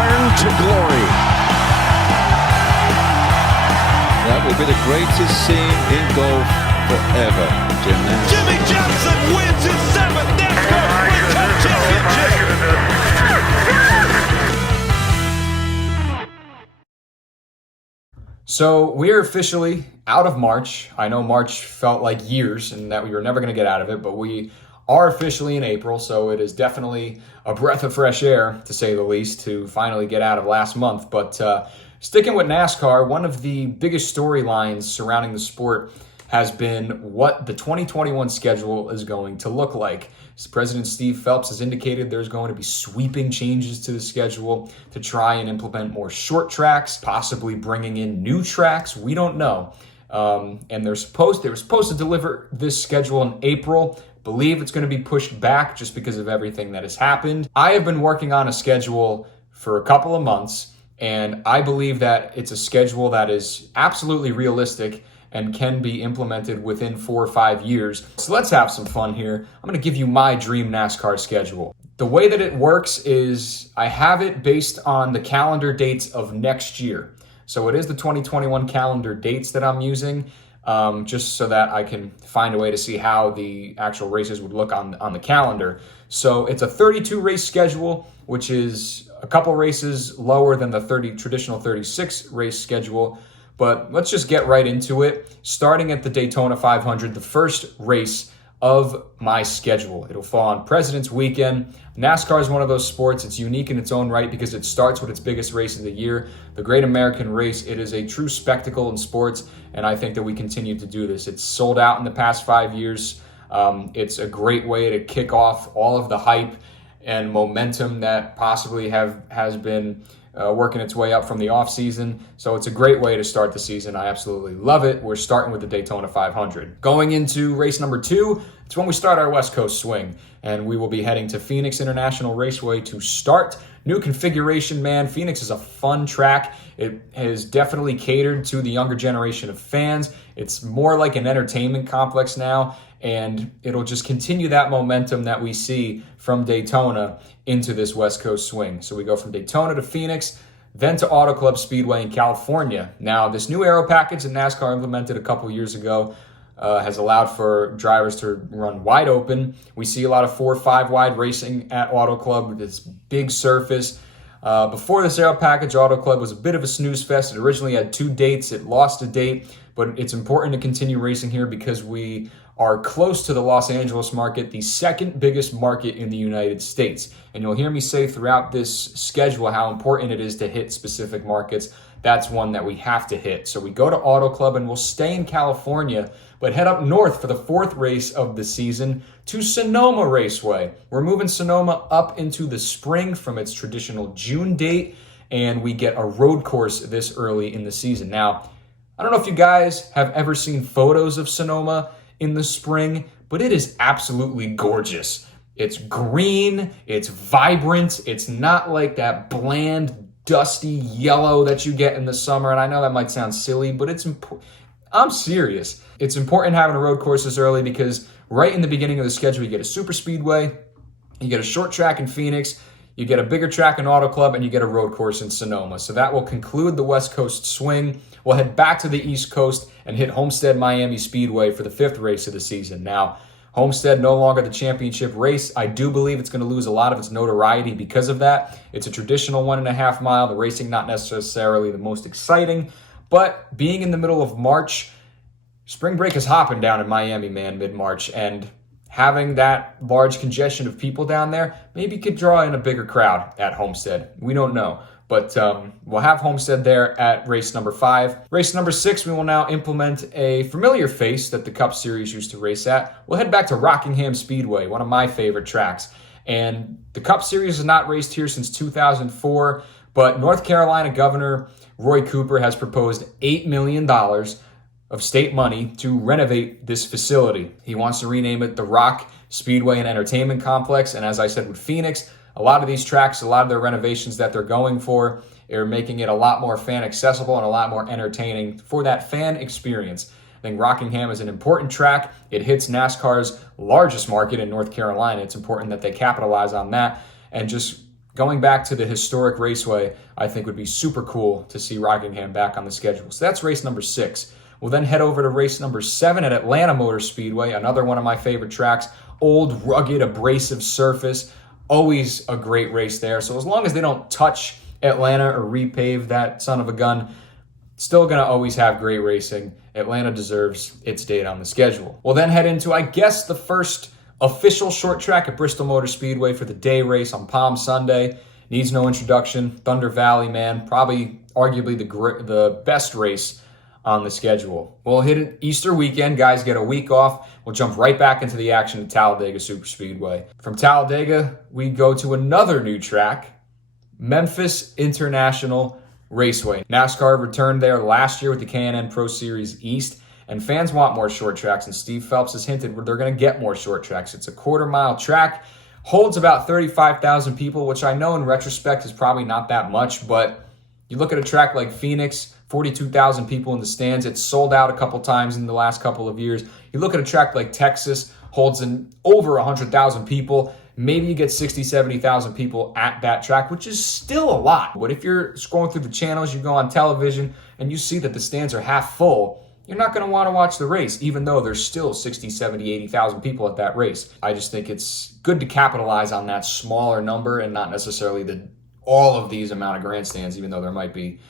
return to glory. That will be the greatest scene in golf forever, Jim Nance. Jimmy Johnson wins his 7th NASCAR Sprint Cup championship. So we are officially out of March. I know March felt like years and that we were never going to get out of it, but we are officially in April, so it is definitely a breath of fresh air, to say the least, to finally get out of last month. But sticking with NASCAR, one of the biggest storylines surrounding the sport has been what the 2021 schedule is going to look like. President Steve Phelps has indicated there's going to be sweeping changes to the schedule to try and implement more short tracks, possibly bringing in new tracks. We don't know. And they were supposed to deliver this schedule in April. Believe it's going to be pushed back just because of everything that has happened. I have been working on a schedule for a couple of months, and I believe that it's a schedule that is absolutely realistic and can be implemented within 4 or 5 years. So let's have some fun here. I'm going to give you my dream NASCAR schedule. The way that it works is I have it based on the calendar dates of next year. So it is the 2021 calendar dates that I'm using, just so that I can find a way to see how the actual races would look on the calendar. So it's a 32 race schedule, which is a couple races lower than the traditional 36 race schedule. But let's just get right into it. Starting at the Daytona 500, the first race of my schedule. It'll fall on President's Weekend. NASCAR is one of those sports. It's unique in its own right because it starts with its biggest race of the year, the Great American Race. It is a true spectacle in sports, and I think that we continue to do this. It's sold out in the past 5 years. It's a great way to kick off all of the hype and momentum that possibly has been working its way up from the offseason. So it's a great way to start the season. I absolutely love it. We're starting with the Daytona 500. Going into race number 2, it's when we start our West Coast swing. And we will be heading to Phoenix International Raceway to start. New configuration, man. Phoenix is a fun track. It has definitely catered to the younger generation of fans. It's more like an entertainment complex now. And it'll just continue that momentum that we see from Daytona into this West Coast swing. So we go from Daytona to Phoenix, then to Auto Club Speedway in California. Now, this new aero package that NASCAR implemented a couple years ago has allowed for drivers to run wide open. We see a lot of 4 or 5 wide racing at Auto Club with this big surface. Before this aero package, Auto Club was a bit of a snooze fest. It originally had 2 dates. It lost a date, but it's important to continue racing here because we are close to the Los Angeles market, the second biggest market in the United States. And you'll hear me say throughout this schedule how important it is to hit specific markets. That's one that we have to hit. So we go to Auto Club and we'll stay in California, but head up north for the 4th race of the season to Sonoma Raceway. We're moving Sonoma up into the spring from its traditional June date, and we get a road course this early in the season. Now, I don't know if you guys have ever seen photos of Sonoma in the spring, but it is absolutely gorgeous. It's green, it's vibrant, it's not like that bland, dusty yellow that you get in the summer. And I know that might sound silly, but I'm serious. It's important having a road course this early because right in the beginning of the schedule, you get a super speedway, you get a short track in Phoenix, you get a bigger track in Auto Club, and you get a road course in Sonoma. So that will conclude the West Coast swing. We'll head back to the East Coast and hit Homestead Miami Speedway for the 5th race of the season. Now, Homestead no longer the championship race. I do believe it's going to lose a lot of its notoriety because of that. It's a traditional 1.5 mile. The racing not necessarily the most exciting, but being in the middle of March, spring break is hopping down in Miami, man, mid-March, and having that large congestion of people down there maybe could draw in a bigger crowd at Homestead. We don't know. But we'll have Homestead there at race number 5. Race number 6, we will now implement a familiar face that the Cup Series used to race at. We'll head back to Rockingham Speedway, one of my favorite tracks. And the Cup Series has not raced here since 2004, but North Carolina Governor Roy Cooper has proposed $8 million of state money to renovate this facility. He wants to rename it the Rock Speedway and Entertainment Complex. And as I said with Phoenix, a lot of these tracks, a lot of their renovations that they're going for are making it a lot more fan accessible and a lot more entertaining for that fan experience. I think Rockingham is an important track. It hits NASCAR's largest market in North Carolina. It's important that they capitalize on that and just going back to the historic raceway, I think would be super cool to see Rockingham back on the schedule. So that's race number 6. We'll then head over to race number 7 at Atlanta Motor Speedway, another one of my favorite tracks. Old, rugged, abrasive surface. Always a great race there. So as long as they don't touch Atlanta or repave that son of a gun, still going to always have great racing. Atlanta deserves its date on the schedule. We'll then head into, I guess, the first official short track at Bristol Motor Speedway for the day race on Palm Sunday. Needs no introduction. Thunder Valley, man. Probably, arguably, the best race on the schedule. We'll hit an Easter weekend. Guys get a week off. We'll jump right back into the action at Talladega Superspeedway. From Talladega, we go to another new track, Memphis International Raceway. NASCAR returned there last year with the K&N Pro Series East, and fans want more short tracks, and Steve Phelps has hinted they're going to get more short tracks. It's a quarter-mile track, holds about 35,000 people, which I know in retrospect is probably not that much, but you look at a track like Phoenix, 42,000 people in the stands. It's sold out a couple times in the last couple of years. You look at a track like Texas, holds in over 100,000 people. Maybe you get 60, 70,000 people at that track, which is still a lot. But if you're scrolling through the channels, you go on television, and you see that the stands are half full, you're not going to want to watch the race, even though there's still 60, 70, 80,000 people at that race. I just think it's good to capitalize on that smaller number and not necessarily all of these amount of grandstands, even though there might be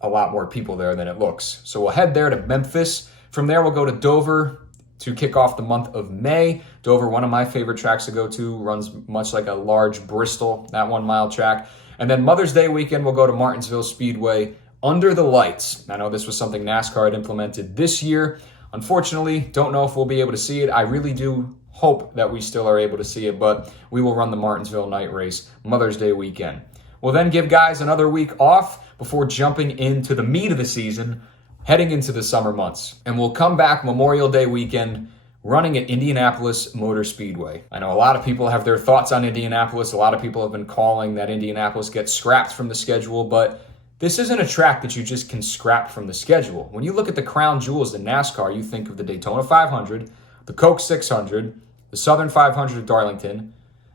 a lot more people there than it looks. So we'll head there to Memphis. From there, we'll go to Dover to kick off the month of May. Dover, one of my favorite tracks to go to, runs much like a large Bristol, that 1 mile track. And then Mother's Day weekend, we'll go to Martinsville Speedway under the lights. I know this was something NASCAR had implemented this year. Unfortunately, don't know if we'll be able to see it. I really do hope that we still are able to see it, but we will run the Martinsville night race Mother's Day weekend. We'll then give guys another week off before jumping into the meat of the season, heading into the summer months. And we'll come back Memorial Day weekend running at Indianapolis Motor Speedway. I know a lot of people have their thoughts on Indianapolis. A lot of people have been calling that Indianapolis gets scrapped from the schedule, but this isn't a track that you just can scrap from the schedule. When you look at the crown jewels in NASCAR, you think of the Daytona 500, the Coke 600, the Southern 500 at Darlington,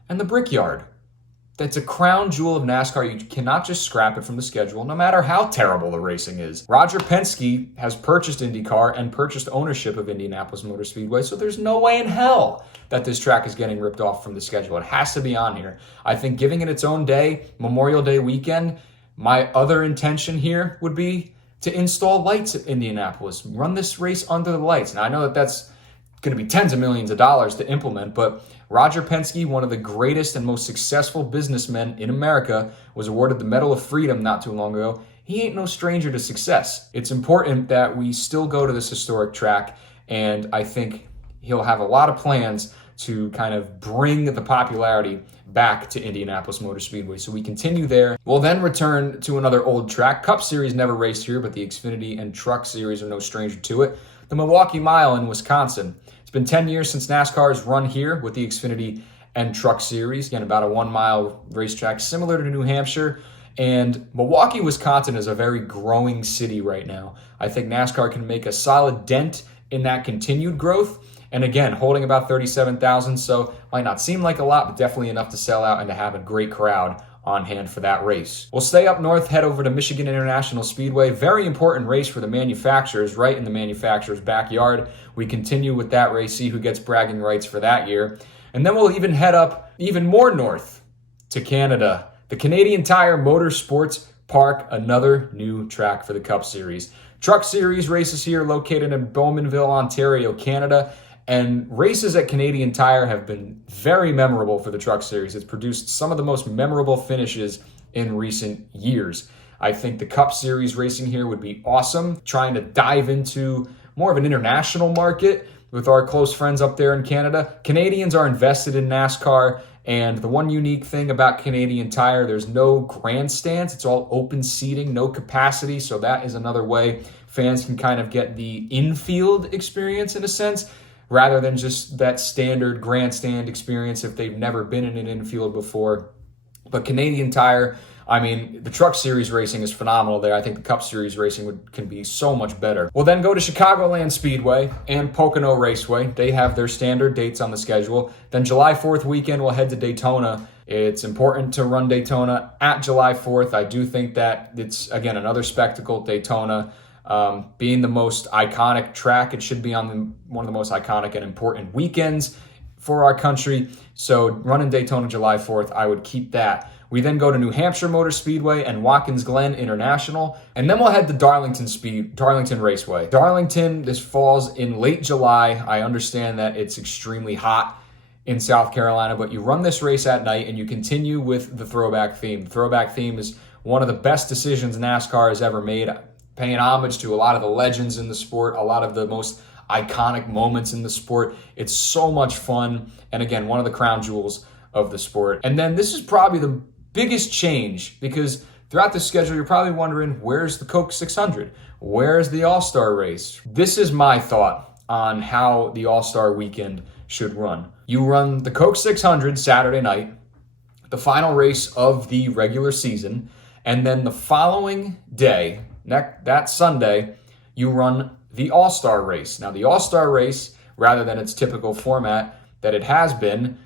and the Brickyard. That's a crown jewel of NASCAR. You cannot just scrap it from the schedule, no matter how terrible the racing is. Roger Penske has purchased IndyCar and purchased ownership of Indianapolis Motor Speedway, so there's no way in hell that this track is getting ripped off from the schedule. It has to be on here. I think giving it its own day, Memorial Day weekend, my other intention here would be to install lights at Indianapolis. Run this race under the lights. Now, I know that that's going to be tens of millions of dollars to implement, but Roger Penske, one of the greatest and most successful businessmen in America, was awarded the Medal of Freedom not too long ago. He ain't no stranger to success. It's important that we still go to this historic track, and I think he'll have a lot of plans to kind of bring the popularity back to Indianapolis Motor Speedway. So we continue there. We'll then return to another old track. Cup Series never raced here, but the Xfinity and Truck Series are no stranger to it. The Milwaukee Mile in Wisconsin. It's been 10 years since NASCAR has run here with the Xfinity and Truck Series. Again, about a 1 mile racetrack similar to New Hampshire. And Milwaukee, Wisconsin is a very growing city right now. I think NASCAR can make a solid dent in that continued growth. And again, holding about 37,000, so might not seem like a lot, but definitely enough to sell out and to have a great crowd on hand for that race. We'll stay up north, head over to Michigan International Speedway. Very important race for the manufacturers, right in the manufacturer's backyard. We continue with that race, see who gets bragging rights for that year. And then we'll even head up even more north to Canada. The Canadian Tire Motorsports Park, another new track for the Cup Series. Truck Series races here located in Bowmanville, Ontario, Canada. And races at Canadian Tire have been very memorable for the Truck Series. It's produced some of the most memorable finishes in recent years. I think the Cup Series racing here would be awesome. Trying to dive into more of an international market with our close friends up there in Canada. Canadians are invested in NASCAR, and the one unique thing about Canadian Tire, there's no grandstands. It's all open seating, no capacity, so that is another way fans can kind of get the infield experience in a sense, rather than just that standard grandstand experience if they've never been in an infield before. But Canadian Tire, I mean, the Truck Series racing is phenomenal there. I think the Cup Series racing can be so much better. We'll then go to Chicagoland Speedway and Pocono Raceway. They have their standard dates on the schedule. Then July 4th weekend, we'll head to Daytona. It's important to run Daytona at July 4th. I do think that it's, again, another spectacle. Daytona being the most iconic track, it should be on one of the most iconic and important weekends for our country. So running Daytona July 4th, I would keep that. We then go to New Hampshire Motor Speedway and Watkins Glen International, and then we'll head to Darlington Raceway. Darlington, this falls in late July. I understand that it's extremely hot in South Carolina, but you run this race at night and you continue with the throwback theme. The throwback theme is one of the best decisions NASCAR has ever made, paying homage to a lot of the legends in the sport, a lot of the most iconic moments in the sport. It's so much fun, and again, one of the crown jewels of the sport. And then this is probably the biggest change, because throughout the schedule, you're probably wondering, where's the Coke 600? Where's the All-Star race? This is my thought on how the All-Star weekend should run. You run the Coke 600 Saturday night, the final race of the regular season, and then the following day, that Sunday, you run the All-Star race. Now, the All-Star race, rather than its typical format that it has been,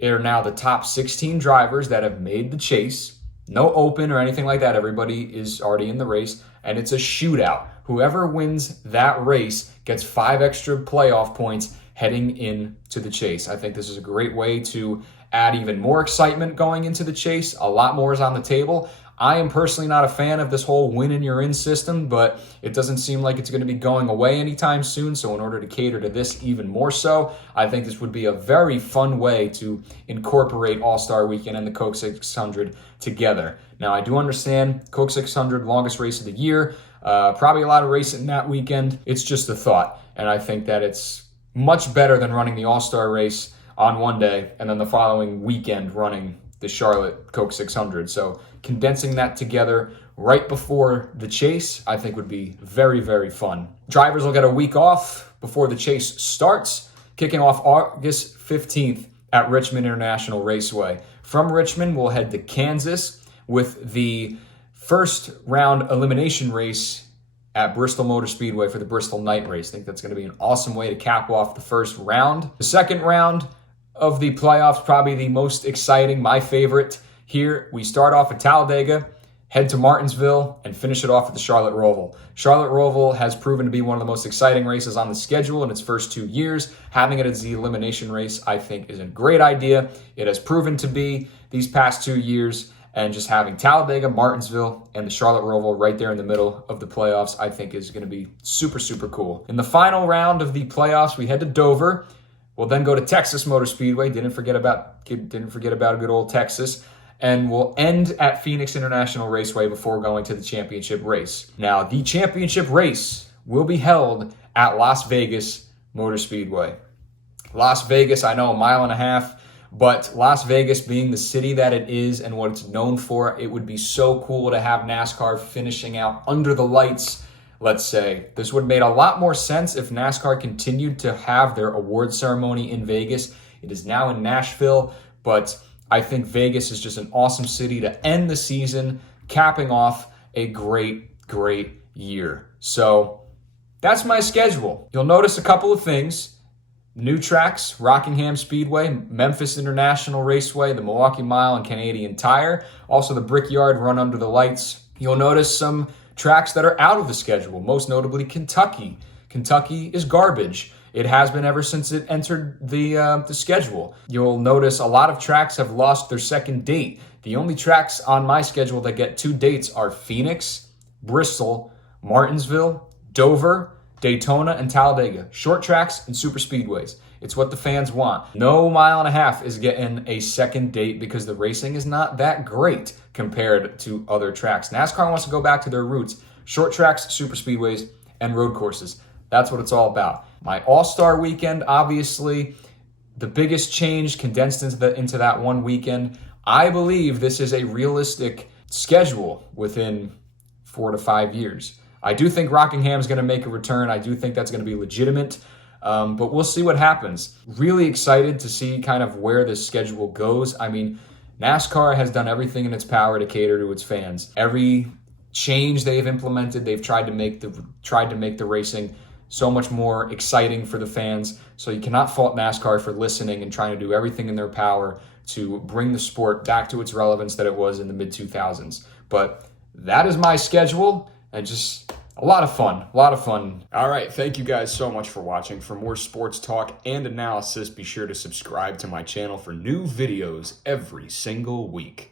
are now the top 16 drivers that have made the chase. No open or anything like that. Everybody is already in the race, and it's a shootout. Whoever wins that race gets 5 extra playoff points heading into the chase. I think this is a great way to add even more excitement going into the chase. A lot more is on the table. I am personally not a fan of this whole win and you're in system, but it doesn't seem like it's going to be going away anytime soon. So in order to cater to this even more so, I think this would be a very fun way to incorporate All-Star Weekend and the Coke 600 together. Now, I do understand Coke 600, longest race of the year, probably a lot of racing that weekend. It's just a thought. And I think that it's much better than running the All-Star race on one day and then the following weekend running the Charlotte Coke 600. So condensing that together right before the chase, I think would be very, very fun. Drivers will get a week off before the chase starts, kicking off August 15th at Richmond International Raceway. From Richmond, we'll head to Kansas with the first round elimination race at Bristol Motor Speedway for the Bristol Night Race. I think that's going to be an awesome way to cap off the first round. The second round of the playoffs, probably the most exciting, my favorite. Here, we start off at Talladega, head to Martinsville, and finish it off at the Charlotte Roval. Charlotte Roval has proven to be one of the most exciting races on the schedule in its first 2 years. Having it as the elimination race, I think, is a great idea. It has proven to be these past 2 years, and just having Talladega, Martinsville, and the Charlotte Roval right there in the middle of the playoffs, I think is going to be super, super cool. In the final round of the playoffs, we head to Dover. We'll then go to Texas Motor Speedway. Didn't forget about a good old Texas. And we'll end at Phoenix International Raceway before going to the championship race. Now, the championship race will be held at Las Vegas Motor Speedway. Las Vegas, I know, 1.5 miles, but Las Vegas being the city that it is and what it's known for, it would be so cool to have NASCAR finishing out under the lights, let's say. This would have made a lot more sense if NASCAR continued to have their award ceremony in Vegas. It is now in Nashville, but I think Vegas is just an awesome city to end the season, capping off a great, great year. So that's my schedule. You'll notice a couple of things. New tracks, Rockingham Speedway, Memphis International Raceway, the Milwaukee Mile and Canadian Tire. Also the Brickyard Run Under the Lights. You'll notice some tracks that are out of the schedule, most notably Kentucky. Kentucky is garbage. It has been ever since it entered the schedule. You'll notice a lot of tracks have lost their second date. The only tracks on my schedule that get 2 dates are Phoenix, Bristol, Martinsville, Dover, Daytona, and Talladega. Short tracks and super speedways. It's what the fans want. No 1.5 miles is getting a second date because the racing is not that great compared to other tracks. NASCAR wants to go back to their roots. Short tracks, super speedways, and road courses. That's what it's all about. My All-Star weekend, obviously, the biggest change condensed into that one weekend. I believe this is a realistic schedule within 4 to 5 years. I do think Rockingham is going to make a return. I do think that's going to be legitimate, but we'll see what happens. Really excited to see kind of where this schedule goes. I mean, NASCAR has done everything in its power to cater to its fans. Every change they've implemented, they've tried to make the racing so much more exciting for the fans. So you cannot fault NASCAR for listening and trying to do everything in their power to bring the sport back to its relevance that it was in the mid-2000s. But that is my schedule, and just a lot of fun, a lot of fun. All right, thank you guys so much for watching. For more sports talk and analysis, be sure to subscribe to my channel for new videos every single week.